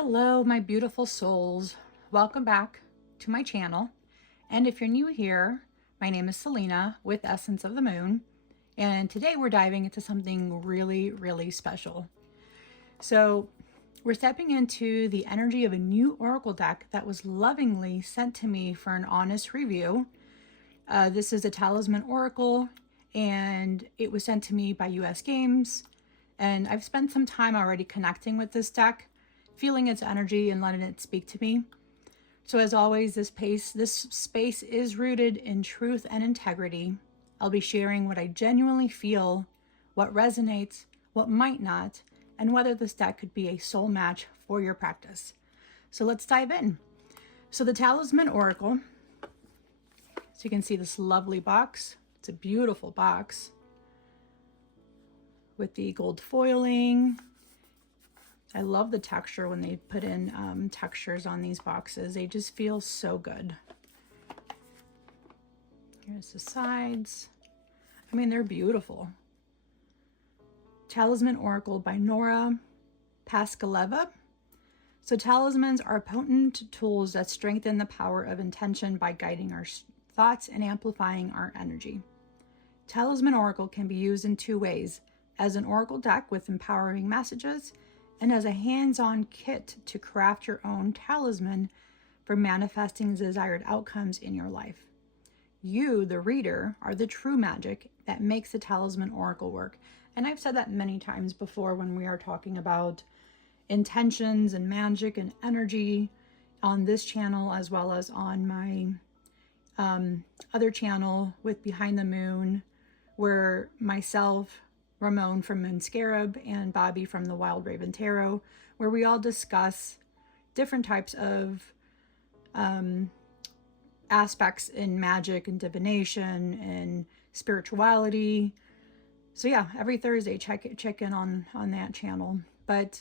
Hello, my beautiful souls. Welcome back to my channel. And if you're new here, my name is Selena with Essence of the Moon. And today we're diving into something really, really special. So we're stepping into the energy of a new oracle deck that was lovingly sent to me for an honest review. This is a Talisman Oracle, and it was sent to me by US Games. And I've spent some time already connecting with this deck, feeling its energy and letting it speak to me. So as always, this space is rooted in truth and integrity. I'll be sharing what I genuinely feel, what resonates, what might not, and whether this deck could be a soul match for your practice. So let's dive in. So the Talisman Oracle, so you can see this lovely box. It's a beautiful box with the gold foiling. I love the texture when they put in textures on these boxes. They just feel so good. Here's the sides. I mean, they're beautiful. Talisman Oracle by Nora Paskaleva. So talismans are potent tools that strengthen the power of intention by guiding our thoughts and amplifying our energy. Talisman Oracle can be used in two ways: as an oracle deck with empowering messages, and as a hands-on kit to craft your own talisman for manifesting desired outcomes in your life. You, the reader, are the true magic that makes the Talisman Oracle work. And I've said that many times before when we are talking about intentions and magic and energy on this channel, as well as on my other channel with Behind the Moon, where myself, Ramon from Moon Scarab, and Bobby from the Wild Raven Tarot, where we all discuss different types of aspects in magic and divination and spirituality. So yeah, every Thursday, check in on that channel. But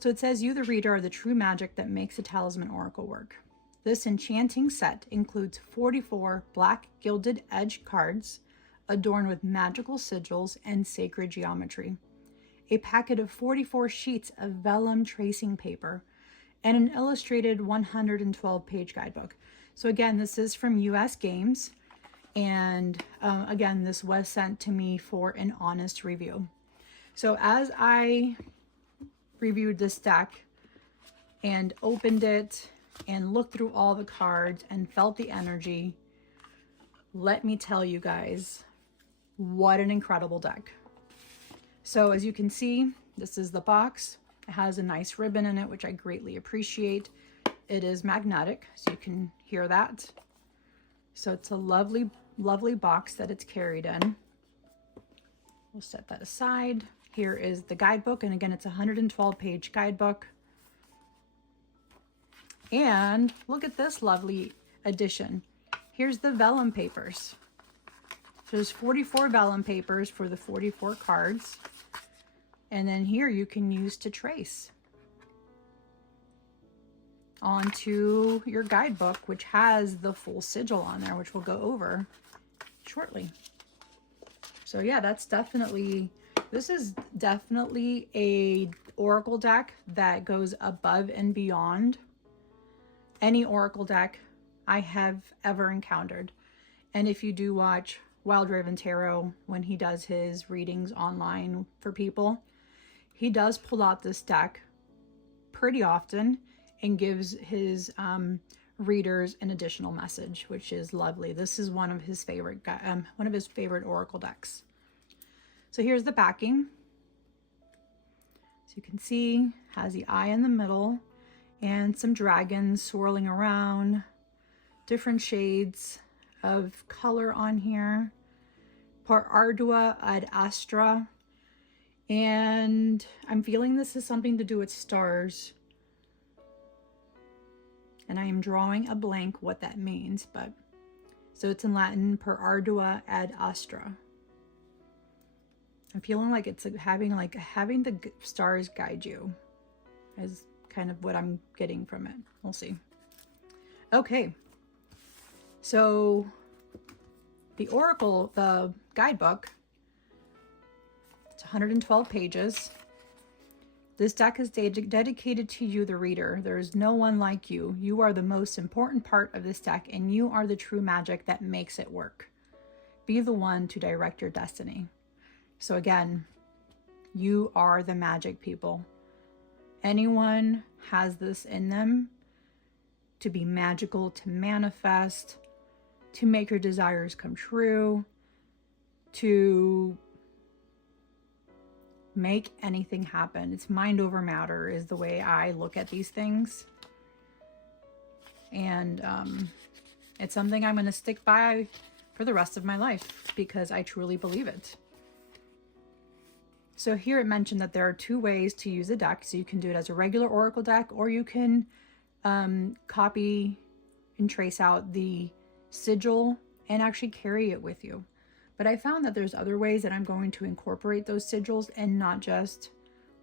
so it says, you, the reader, are the true magic that makes a Talisman Oracle work. This enchanting set includes 44 black gilded edge cards adorned with magical sigils and sacred geometry, a packet of 44 sheets of vellum tracing paper, and an illustrated 112-page guidebook. So again, this is from US Games, and again, this was sent to me for an honest review. So as I reviewed this deck and opened it and looked through all the cards and felt the energy, let me tell you guys, what an incredible deck. So as you can see, this is the box. It has a nice ribbon in it, which I greatly appreciate. It is magnetic, so you can hear that. So it's a lovely, lovely box that it's carried in. We'll set that aside. Here is the guidebook, and again, it's a 112-page guidebook. And look at this lovely addition. Here's the vellum papers. So there's 44 vellum papers for the 44 cards. And then here you can use to trace onto your guidebook, which has the full sigil on there, which we'll go over shortly. So yeah, this is definitely a oracle deck that goes above and beyond any oracle deck I have ever encountered. And if you do watch Wild Raven Tarot, when he does his readings online for people, he does pull out this deck pretty often and gives his readers an additional message, which is lovely. This is one of his favorite oracle decks. So here's the backing. So you can see, has the eye in the middle and some dragons swirling around, different shades of color on here. Par ardua ad astra. And I'm feeling this is something to do with stars. And I am drawing a blank what that means, but so it's in Latin, per ardua ad astra. I'm feeling like it's having the stars guide you, is kind of what I'm getting from it. We'll see. Okay. So the Oracle, the guidebook, it's 112 pages. This deck is dedicated to you, the reader. There is no one like you. You are the most important part of this deck, and you are the true magic that makes it work. Be the one to direct your destiny. So again, you are the magic, people. Anyone has this in them to be magical, to manifest, to make your desires come true, to make anything happen. It's mind over matter is the way I look at these things. And it's something I'm going to stick by for the rest of my life because I truly believe it. So here it mentioned that there are 2 ways to use a deck. So you can do it as a regular oracle deck, or you can copy and trace out the sigil and actually carry it with you. But I found that there's other ways that I'm going to incorporate those sigils and not just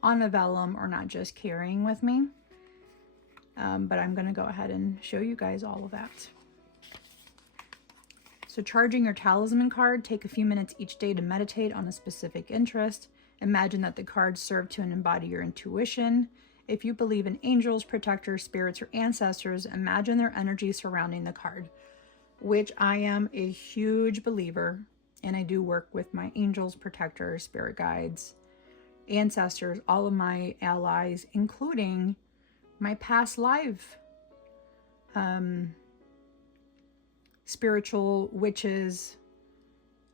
on a vellum or not just carrying with me. But I'm going to go ahead and show you guys all of that. So charging your talisman card, take a few minutes each day to meditate on a specific interest. Imagine that the cards serve to embody your intuition. If you believe in angels, protectors, spirits, or ancestors, imagine their energy surrounding the card, which I am a huge believer. And I do work with my angels, protectors, spirit guides, ancestors, all of my allies, including my past life spiritual witches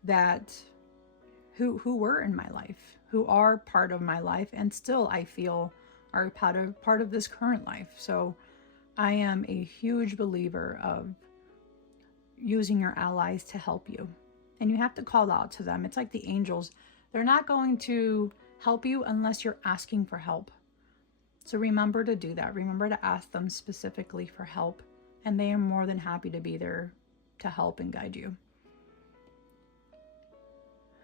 that who were in my life, who are part of my life, and still I feel are part of this current life. So I am a huge believer of using your allies to help you. And you have to call out to them. It's like the angels. They're not going to help you unless you're asking for help. So remember to do that. Remember to ask them specifically for help. And they are more than happy to be there to help and guide you.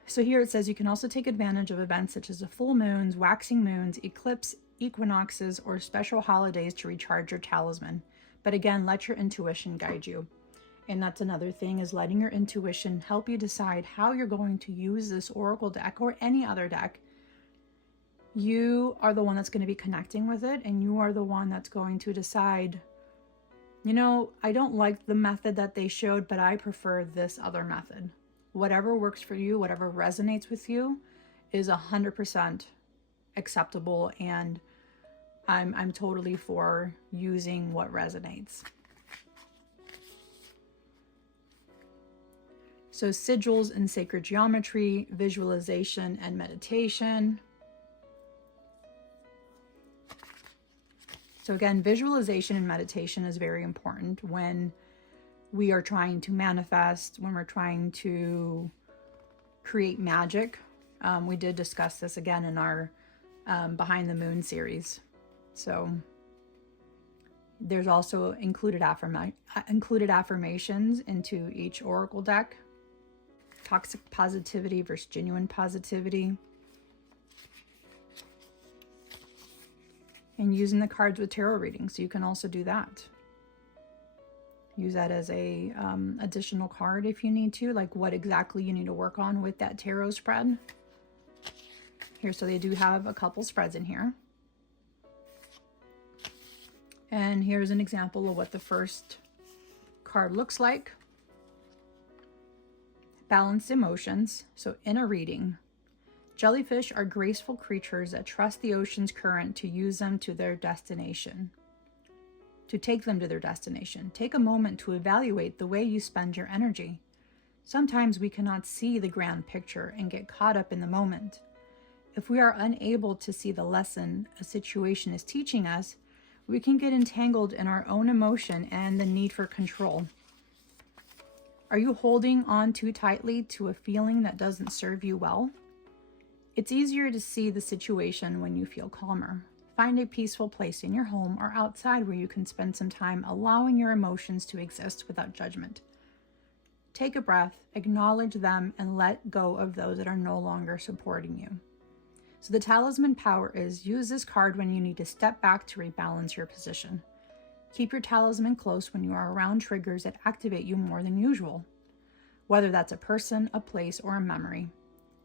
So here it says you can also take advantage of events such as the full moons, waxing moons, eclipse, equinoxes, or special holidays to recharge your talisman. But again, let your intuition guide you. And that's another thing, is letting your intuition help you decide how you're going to use this oracle deck or any other deck. You are the one that's going to be connecting with it, and you are the one that's going to decide, you know, I don't like the method that they showed, but I prefer this other method. Whatever works for you, whatever resonates with you is 100% acceptable, and I'm totally for using what resonates. So sigils and sacred geometry, visualization and meditation. So again, visualization and meditation is very important when we are trying to manifest, when we're trying to create magic. We did discuss this again in our Behind the Moon series. So there's also included affirmations into each oracle deck. Toxic positivity versus genuine positivity. And using the cards with tarot readings. So you can also do that. Use that as a additional card if you need to, like what exactly you need to work on with that tarot spread. Here, so they do have a couple spreads in here. And here's an example of what the first card looks like. Balanced emotions. So in a reading, jellyfish are graceful creatures that trust the ocean's current to use them to their destination. To take them to their destination. Take a moment to evaluate the way you spend your energy. Sometimes we cannot see the grand picture and get caught up in the moment. If we are unable to see the lesson a situation is teaching us, we can get entangled in our own emotion and the need for control. Are you holding on too tightly to a feeling that doesn't serve you well? It's easier to see the situation when you feel calmer. Find a peaceful place in your home or outside where you can spend some time allowing your emotions to exist without judgment. Take a breath, acknowledge them, and let go of those that are no longer supporting you. So the talisman power is use this card when you need to step back to rebalance your position. Keep your talisman close when you are around triggers that activate you more than usual. Whether that's a person, a place, or a memory.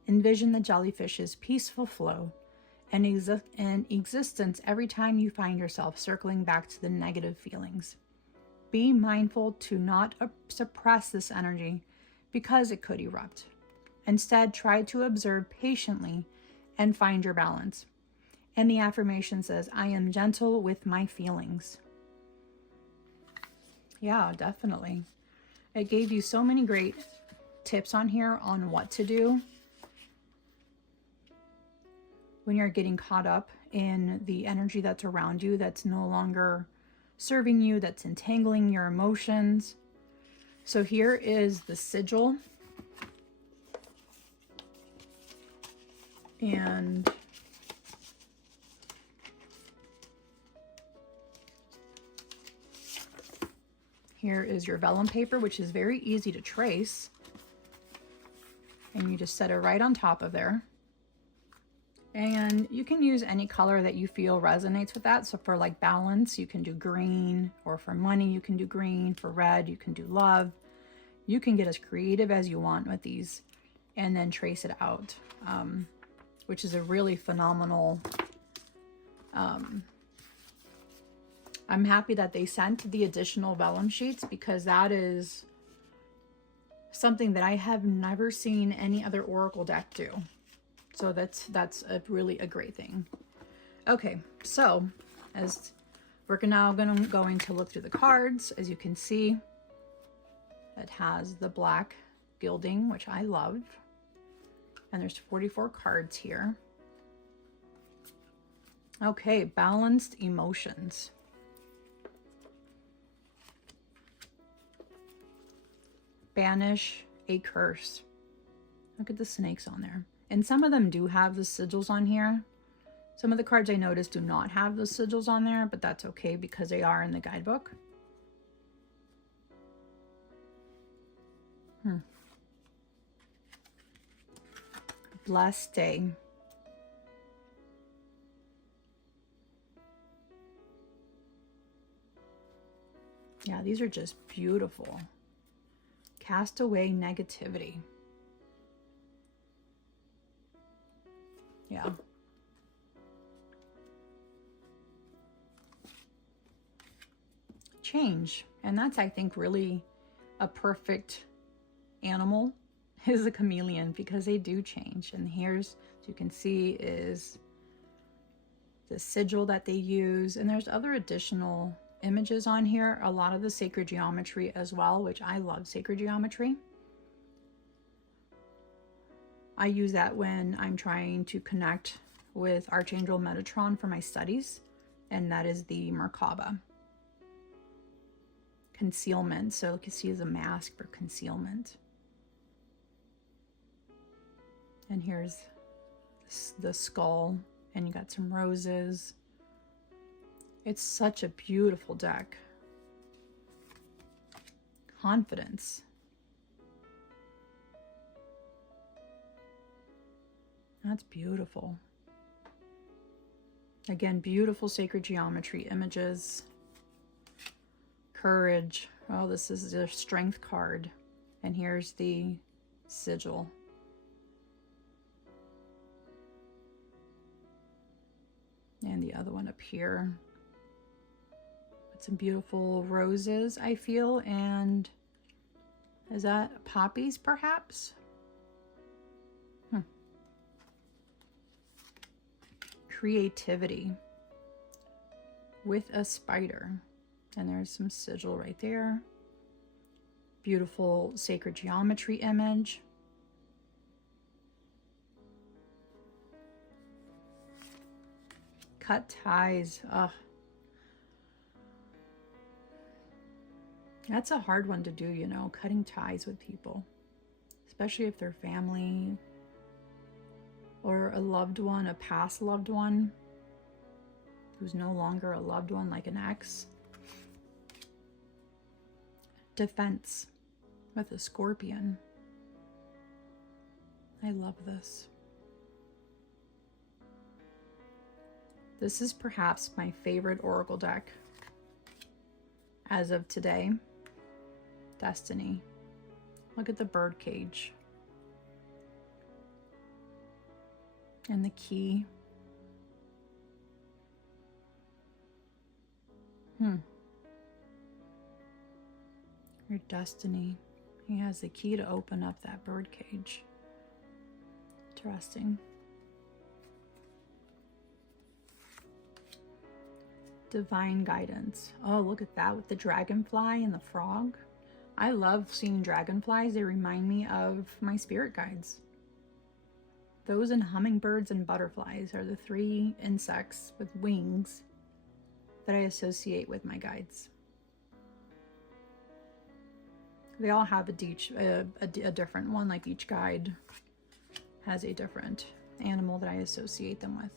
Envision the jellyfish's peaceful flow and existence every time you find yourself circling back to the negative feelings. Be mindful to not suppress this energy because it could erupt. Instead, try to observe patiently and find your balance. And the affirmation says, I am gentle with my feelings. Yeah, definitely. It gave you so many great tips on here on what to do when you're getting caught up in the energy that's around you that's no longer serving you, that's entangling your emotions. So here is the sigil. And here is your vellum paper, which is very easy to trace. And you just set it right on top of there. And you can use any color that you feel resonates with that. So for like balance, you can do green, or for money, you can do green. For red, you can do love. You can get as creative as you want with these and then trace it out, which is a really phenomenal. I'm happy that they sent the additional vellum sheets, because that is something that I have never seen any other Oracle deck do. So that's really a great thing. Okay, so as we're now going to look through the cards, as you can see, it has the black gilding, which I love. And there's 44 cards here. Okay, balanced emotions. Banish a curse. Look at the snakes on there. And some of them do have the sigils on here. Some of the cards I noticed do not have the sigils on there, but that's okay because they are in the guidebook. Blessed day. Yeah, these are just beautiful. Cast away negativity. Yeah. Change. And that's, I think, really a perfect animal is a chameleon, because they do change. And here's, as you can see, is the sigil that they use. And there's other additional images on here. A lot of the sacred geometry as well, which I love sacred geometry. I use that when I'm trying to connect with Archangel Metatron for my studies, and that is the Merkaba. Concealment, so you can see as a mask for concealment. And here's the skull, and you got some roses. It's such a beautiful deck. Confidence. That's beautiful. Again, beautiful sacred geometry images. Courage. Oh, this is the strength card. And here's the sigil. And the other one up here. With some beautiful roses, I feel. And is that poppies, perhaps? Creativity with a spider, and there's some sigil right there. Beautiful sacred geometry image. Cut ties. Ugh. That's a hard one to do, you know, cutting ties with people, especially if they're family or a loved one, a past loved one who's no longer a loved one, like an ex. Defense with a scorpion. I love this. This is perhaps my favorite Oracle deck as of today. Destiny. Look at the bird cage. And the key. Your destiny. He has the key to open up that bird cage. Interesting. Divine guidance. Oh, look at that with the dragonfly and the frog. I love seeing dragonflies. They remind me of my spirit guides. Those and hummingbirds and butterflies are the 3 insects with wings that I associate with my guides. They all have a different one, like each guide has a different animal that I associate them with.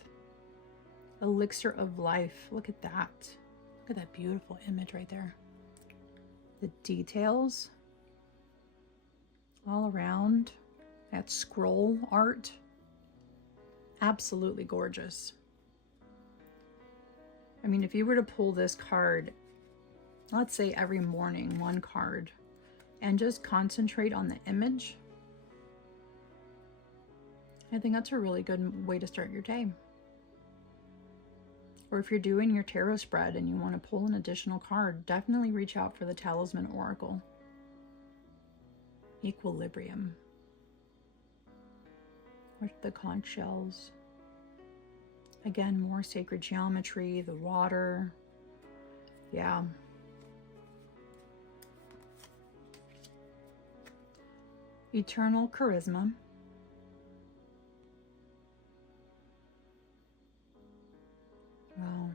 Elixir of life. Look at that. Look at that beautiful image right there. The details all around. That scroll art. Absolutely gorgeous. I mean, if you were to pull this card, let's say every morning, 1 card, and just concentrate on the image, I think that's a really good way to start your day. Or if you're doing your tarot spread and you want to pull an additional card, definitely reach out for the Talisman Oracle. Equilibrium. With the conch shells. Again, more sacred geometry, the water. Yeah. Eternal charisma. Wow.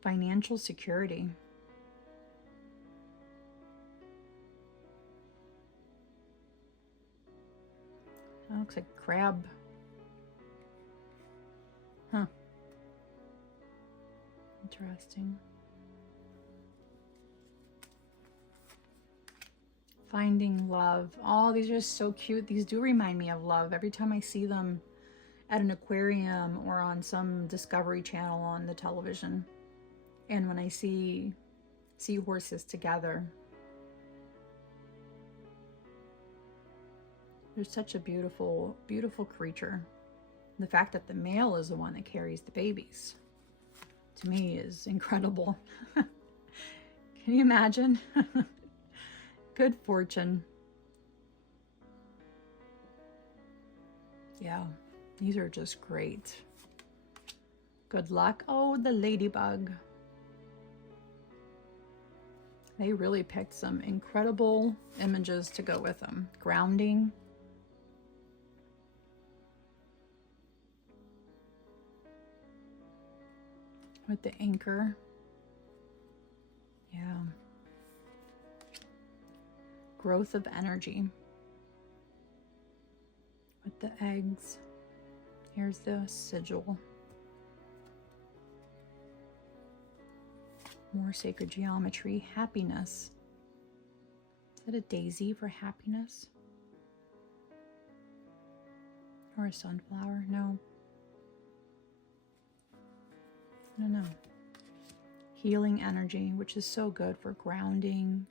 Financial security. That looks like crab. Huh. Interesting. Finding love. Oh, these are so cute. These do remind me of love. Every time I see them at an aquarium or on some Discovery Channel on the television. And when I see seahorses together. They're such a beautiful, beautiful creature. The fact that the male is the one that carries the babies, to me, is incredible. Can you imagine? Good fortune. Yeah, these are just great. Good luck. Oh, the ladybug. They really picked some incredible images to go with them. Grounding. With the anchor. Yeah. Growth of energy. With the eggs. Here's the sigil. More sacred geometry. Happiness. Is that a daisy for happiness? Or a sunflower? No. I don't know. Healing energy, which is so good for grounding.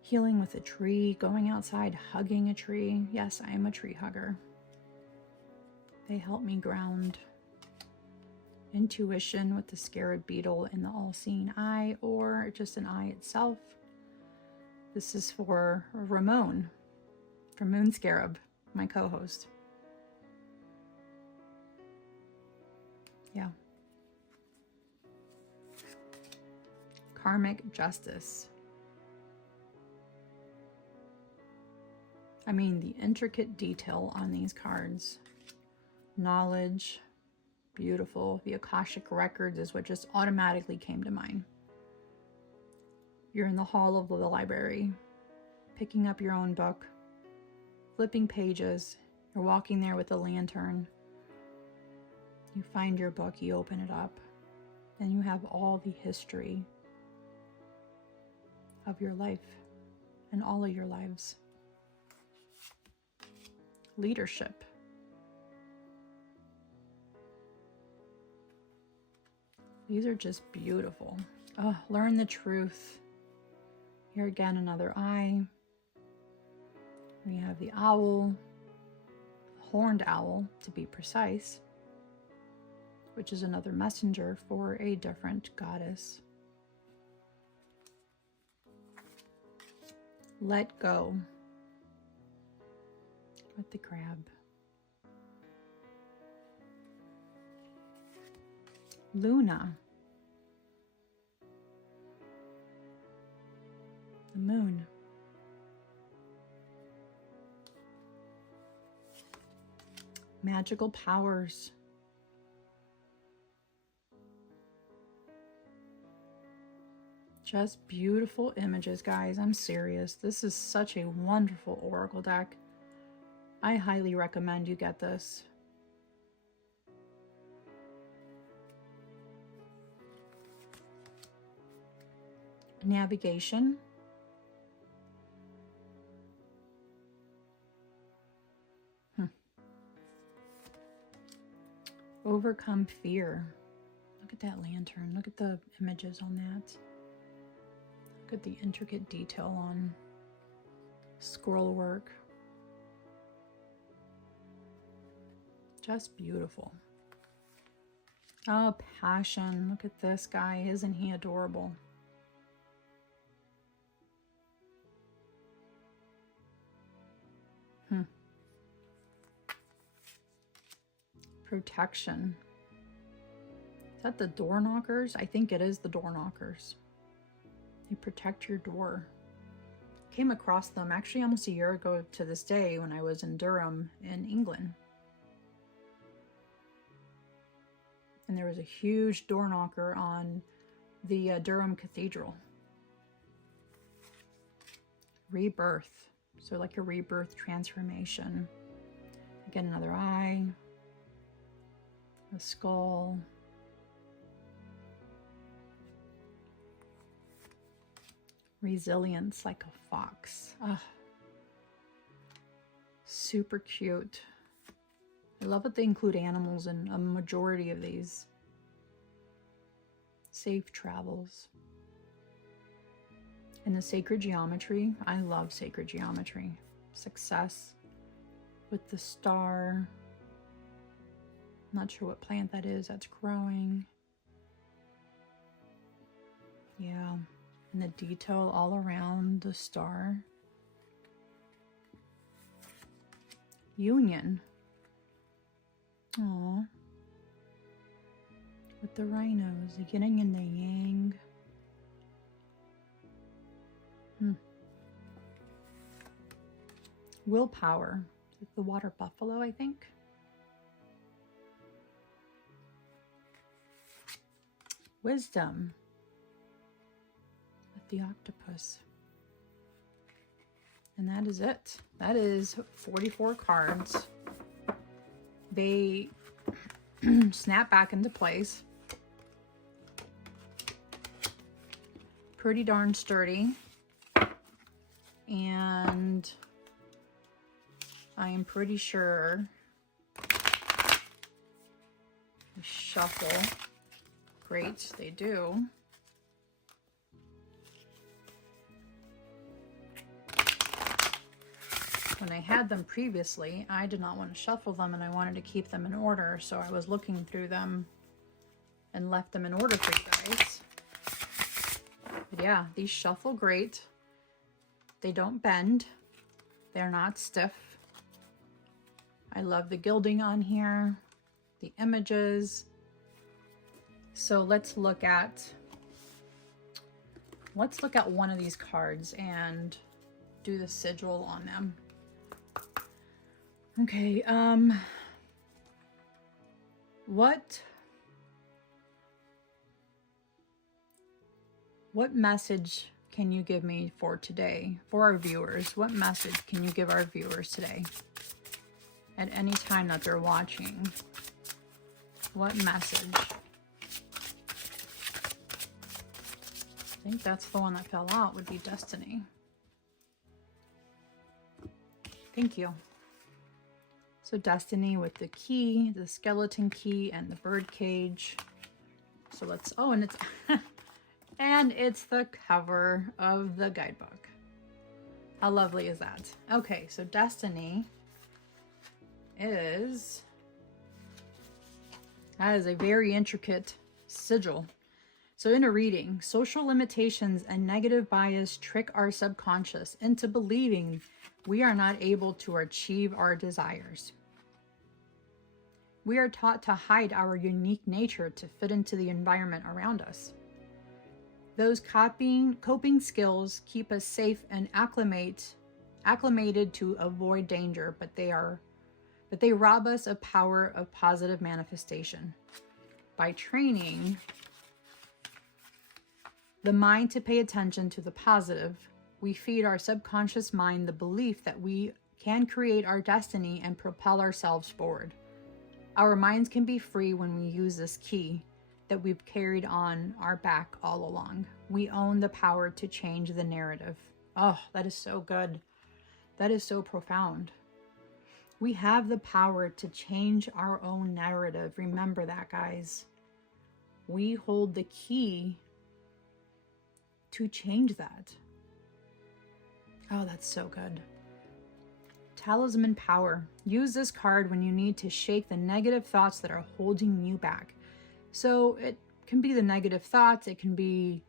Healing with a tree, going outside, hugging a tree. Yes, I am a tree hugger. They help me ground. Intuition with the scarab beetle and the all-seeing eye, or just an eye itself. This is for Ramon from Moon Scarab, my co-host. Yeah. Karmic justice. I mean, the intricate detail on these cards. Knowledge. Beautiful. The Akashic Records is what just automatically came to mind. You're in the hall of the library, picking up your own book, flipping pages. You're walking there with a lantern. You find your book, you open it up, and you have all the history of your life and all of your lives. Leadership. These are just beautiful. Oh, learn the truth. Here again, another eye. We have the owl, the horned owl to be precise, which is another messenger for a different goddess. Let go with the crab. Luna. The moon. Magical powers. Just beautiful images, guys. I'm serious. This is such a wonderful oracle deck. I highly recommend you get this. Navigation. Overcome fear. Look at that lantern. Look at the images on that. Look at the intricate detail on scroll work. Just beautiful. Oh, passion. Look at this guy. Isn't he adorable? Protection. Is that the door knockers? I think it is the door knockers. They protect your door. Came across them actually almost a year ago to this day when I was in Durham in England. And there was a huge door knocker on the Durham Cathedral. Rebirth. So like a rebirth transformation. Again, another eye. A skull. Resilience like a fox. Ugh. Super cute. I love that they include animals in a majority of these. Safe travels. And the sacred geometry. I love sacred geometry. Success with the star. Not sure what plant that is that's growing. Yeah, and the detail all around the star. Union. Aww. With the rhinos, the yin and the yang. Willpower. The water buffalo, I think. Wisdom with the octopus. And that is it. That is 44 cards. They snap back into place. Pretty darn sturdy. And I am pretty sure shuffle. Great, they do. When I had them previously, I did not want to shuffle them and I wanted to keep them in order, so I was looking through them and left them in order for you guys. But yeah, these shuffle great. They don't bend. They're not stiff. I love the gilding on here, the images. So let's look at one of these cards and do the sigil on them. Okay, what message can you give me for today, for our viewers? What message can you give our viewers today? At any time that they're watching, what message? I think that's the one that fell out, would be Destiny. Thank you. So Destiny with the key, the skeleton key, and the bird cage. So let's, oh, and it's, and it's the cover of the guidebook. How lovely is that? Okay, so Destiny is, That is a very intricate sigil. So in a reading, social limitations and negative bias trick our subconscious into believing we are not able to achieve our desires. We are taught to hide our unique nature to fit into the environment around us. Those coping skills keep us safe and acclimated to avoid danger, but they rob us of power of positive manifestation. By training the mind to pay attention to the positive, we feed our subconscious mind the belief that we can create our destiny and propel ourselves forward. Our minds can be free when we use this key that we've carried on our back all along. We own the power to change the narrative. Oh, that is so good. That is so profound. We have the power to change our own narrative. Remember that, guys. We hold the key to change that. Oh, that's so good. Talisman power. Use this card when you need to shake the negative thoughts that are holding you back. So it can be the negative thoughts, it can be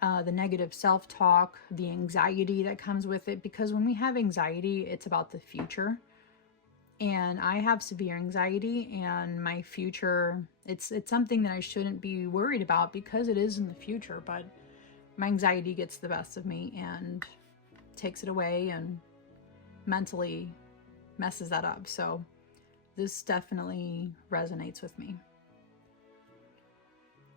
the negative self-talk, the anxiety that comes with it, because when we have anxiety, it's about the future. And I have severe anxiety, and my future, it's something that I shouldn't be worried about because it is in the future, but my anxiety gets the best of me and takes it away and mentally messes that up. So this definitely resonates with me.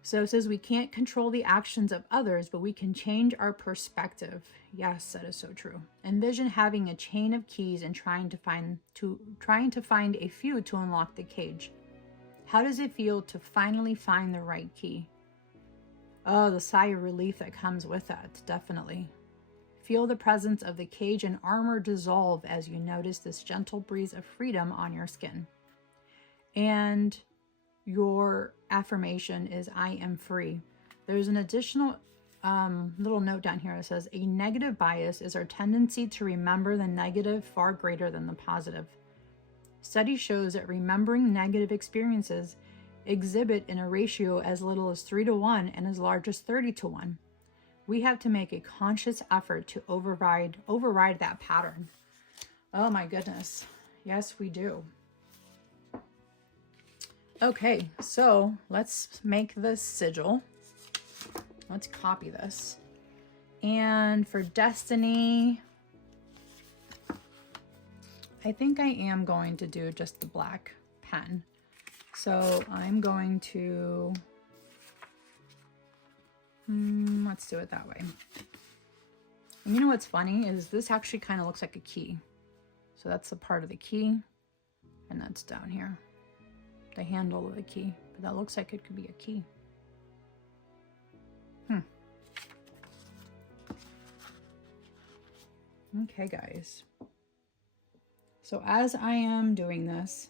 So it says we can't control the actions of others, but we can change our perspective. Yes, that is so true. Envision having a chain of keys and trying to find a few to unlock the cage. How does it feel to finally find the right key? Oh, the sigh of relief that comes with that, definitely. Feel the presence of the cage and armor dissolve as you notice this gentle breeze of freedom on your skin. And your affirmation is, I am free. There's an additional little note down here that says, a negative bias is our tendency to remember the negative far greater than the positive. Study shows that remembering negative experiences exhibit in a ratio as little as 3-to-1 and as large as 30-to-1. We have to make a conscious effort to override that pattern. Oh my goodness. Yes, we do. Okay, so let's make this sigil. Let's copy this. And for destiny, I think I am going to do just the black pen. So I'm going to, let's do it that way. And you know what's funny is this actually kind of looks like a key. So that's a part of the key, and that's down here. The handle of the key, but that looks like it could be a key. Okay, guys. So as I am doing this,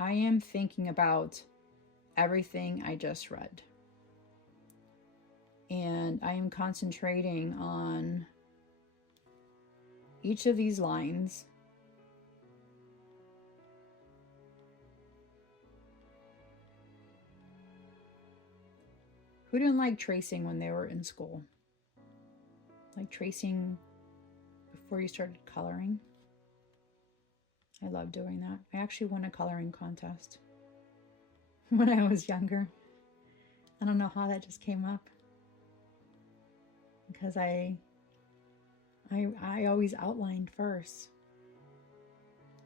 I am thinking about everything I just read. And I am concentrating on each of these lines. Who didn't like tracing when they were in school? Like tracing before you started coloring? I love doing that. I actually won a coloring contest when I was younger. I don't know how that just came up. Because I always outlined first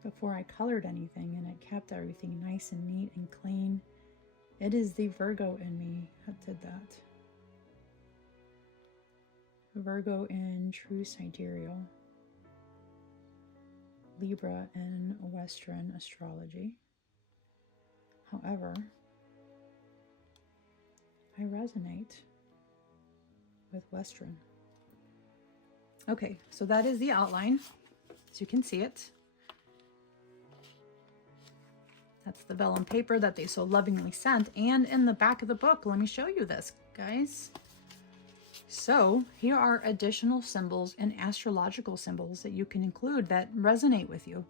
before I colored anything, and it kept everything nice and neat and clean. It is the Virgo in me that did that. Virgo in true sidereal. Libra in Western astrology. However, I resonate with Western. Okay, so that is the outline, as you can see it. That's the vellum paper that they so lovingly sent. And in the back of the book, let me show you this, guys. So here are additional symbols and astrological symbols that you can include that resonate with you.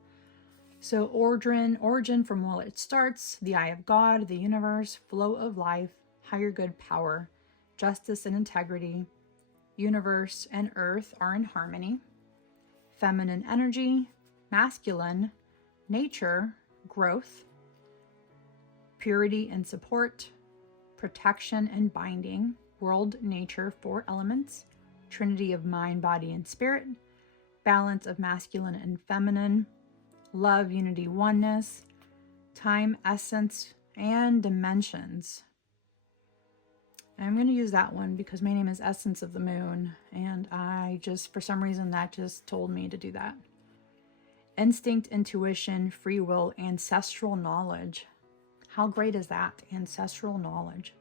So origin from where it starts, the eye of God, the universe, flow of life, higher good power, justice and integrity, universe and earth are in harmony, feminine energy, masculine, nature, growth, purity and support, protection and binding, world, nature, 4 elements, trinity of mind, body, and spirit, balance of masculine and feminine, love, unity, oneness, time, essence, and dimensions. I'm going to use that one because my name is Essence of the Moon, and I just, for some reason, that just told me to do that. Instinct, intuition, free will, ancestral knowledge. How great is that? Ancestral knowledge.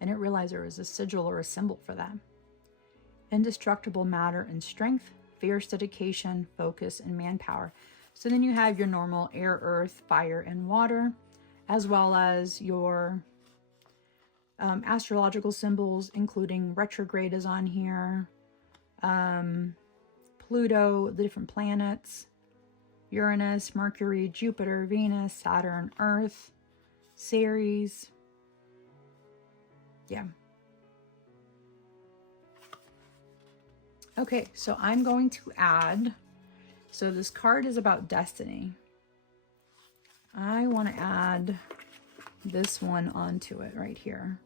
I didn't realize there was a sigil or a symbol for that. Indestructible matter and strength, fierce dedication, focus, and manpower. So then you have your normal air, earth, fire, and water, as well as your astrological symbols, including retrograde is on here, Pluto, the different planets, Uranus, Mercury, Jupiter, Venus, Saturn, Earth, Ceres. Yeah. Okay, so I'm going to add, so this card is about destiny. I want to add this one onto it right here.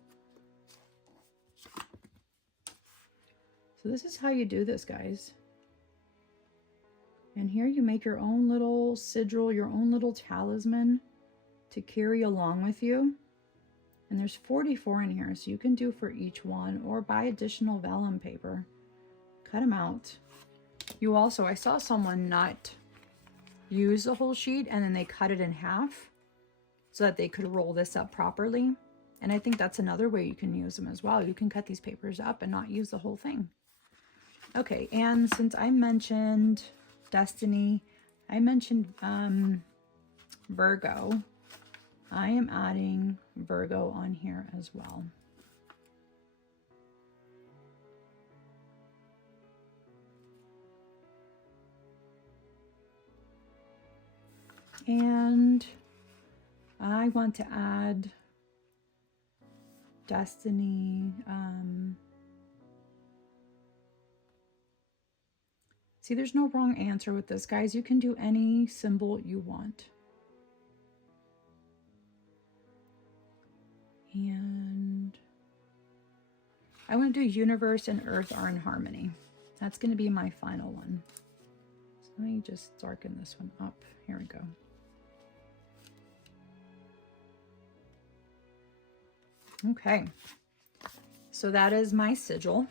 So this is how you do this, guys. And here you make your own little sigil, your own little talisman to carry along with you. And there's 44 in here, so you can do for each one or buy additional vellum paper. Cut them out. You also, I saw someone not use the whole sheet and then they cut it in half so that they could roll this up properly. And I think that's another way you can use them as well. You can cut these papers up and not use the whole thing. Okay, and since I mentioned destiny, I mentioned Virgo, I am adding Virgo on here as well. And I want to add destiny. See, there's no wrong answer with this, guys. You can do any symbol you want. And I want to do universe and earth are in harmony. That's going to be my final one. So let me just darken this one up. Here we go. Okay, so that is my sigil.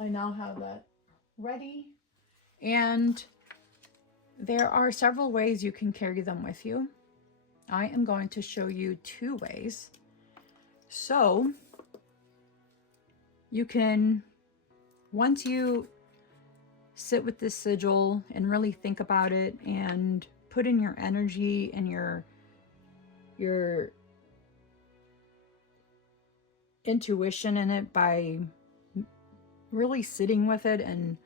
I now have that ready, and there are several ways you can carry them with you. I am going to show you 2 ways. So you can, once you sit with this sigil and really think about it and put in your energy and your intuition in it by really sitting with it and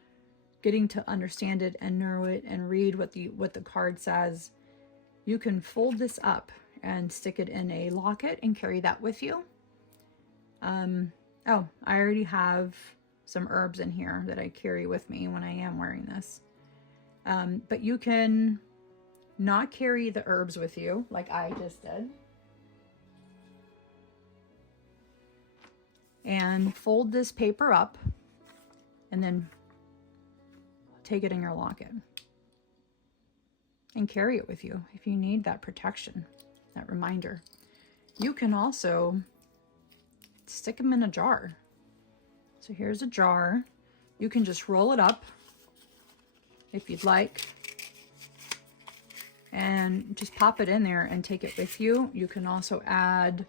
getting to understand it and know it and read what the card says, you can fold this up and stick it in a locket and carry that with you. Oh, I already have some herbs in here that I carry with me when I am wearing this. But you can not carry the herbs with you like I just did. And fold this paper up and then take it in your locket and carry it with you if you need that protection, that reminder. You can also stick them in a jar. So here's a jar. You can just roll it up if you'd like and just pop it in there and take it with you. You can also add,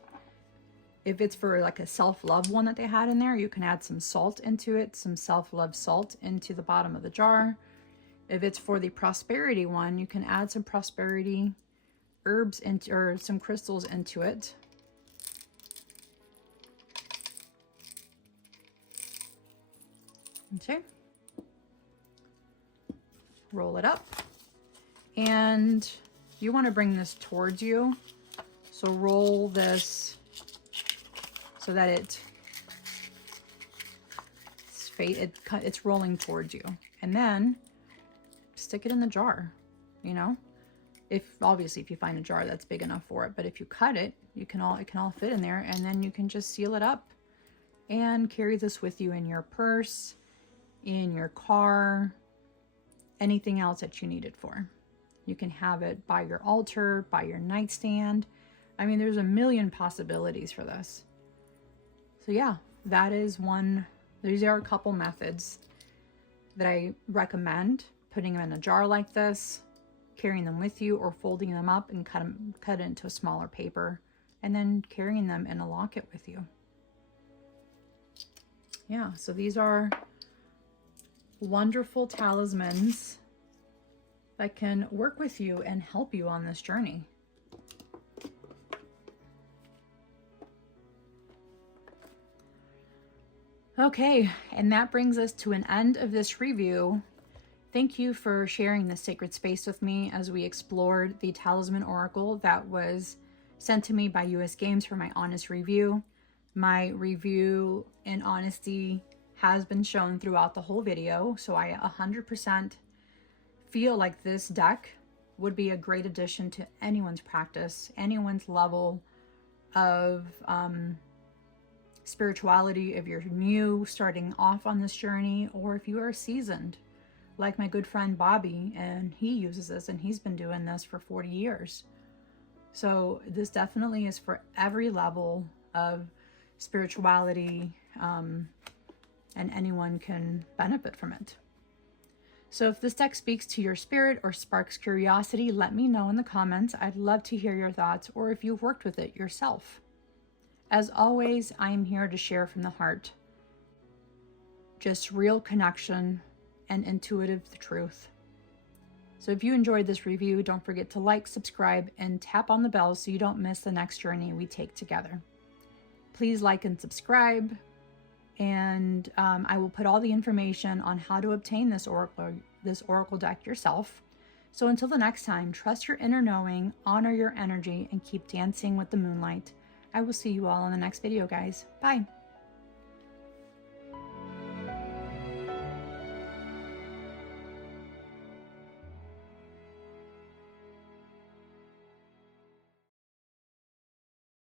if it's for like a self-love one that they had in there, you can add some salt into it, some self-love salt into the bottom of the jar. If it's for the prosperity one, you can add some prosperity herbs into, or some crystals into it. Okay. Roll it up. And you want to bring this towards you. So roll this so that it's rolling towards you. And then stick it in the jar, you know? Obviously if you find a jar that's big enough for it, but if you cut it, it can all fit in there, and then you can just seal it up and carry this with you in your purse, in your car, anything else that you need it for. You can have it by your altar, by your nightstand. I mean, there's a million possibilities for this. So yeah, that is one. These are a couple methods that I recommend: putting them in a jar like this, carrying them with you, or folding them up and cut it into a smaller paper, and then carrying them in a locket with you. Yeah, so these are wonderful talismans that can work with you and help you on this journey. Okay, and that brings us to an end of this review. Thank you for sharing this sacred space with me as we explored the Talisman Oracle that was sent to me by US Games for my honest review. My review in honesty has been shown throughout the whole video, so I 100% feel like this deck would be a great addition to anyone's practice, anyone's level of spirituality, if you're new, starting off on this journey, or if you are seasoned, like my good friend Bobby, and he uses this and he's been doing this for 40 years. So this definitely is for every level of spirituality, and anyone can benefit from it. So if this deck speaks to your spirit or sparks curiosity, let me know in the comments. I'd love to hear your thoughts, or if you've worked with it yourself. As always, I am here to share from the heart. Just real connection and intuitive truth. So if you enjoyed this review, don't forget to like, subscribe, and tap on the bell so you don't miss the next journey we take together. Please like and subscribe, and I will put all the information on how to obtain this oracle deck yourself. So until the next time, trust your inner knowing, honor your energy, and keep dancing with the moonlight. I will see you all in the next video, guys. Bye.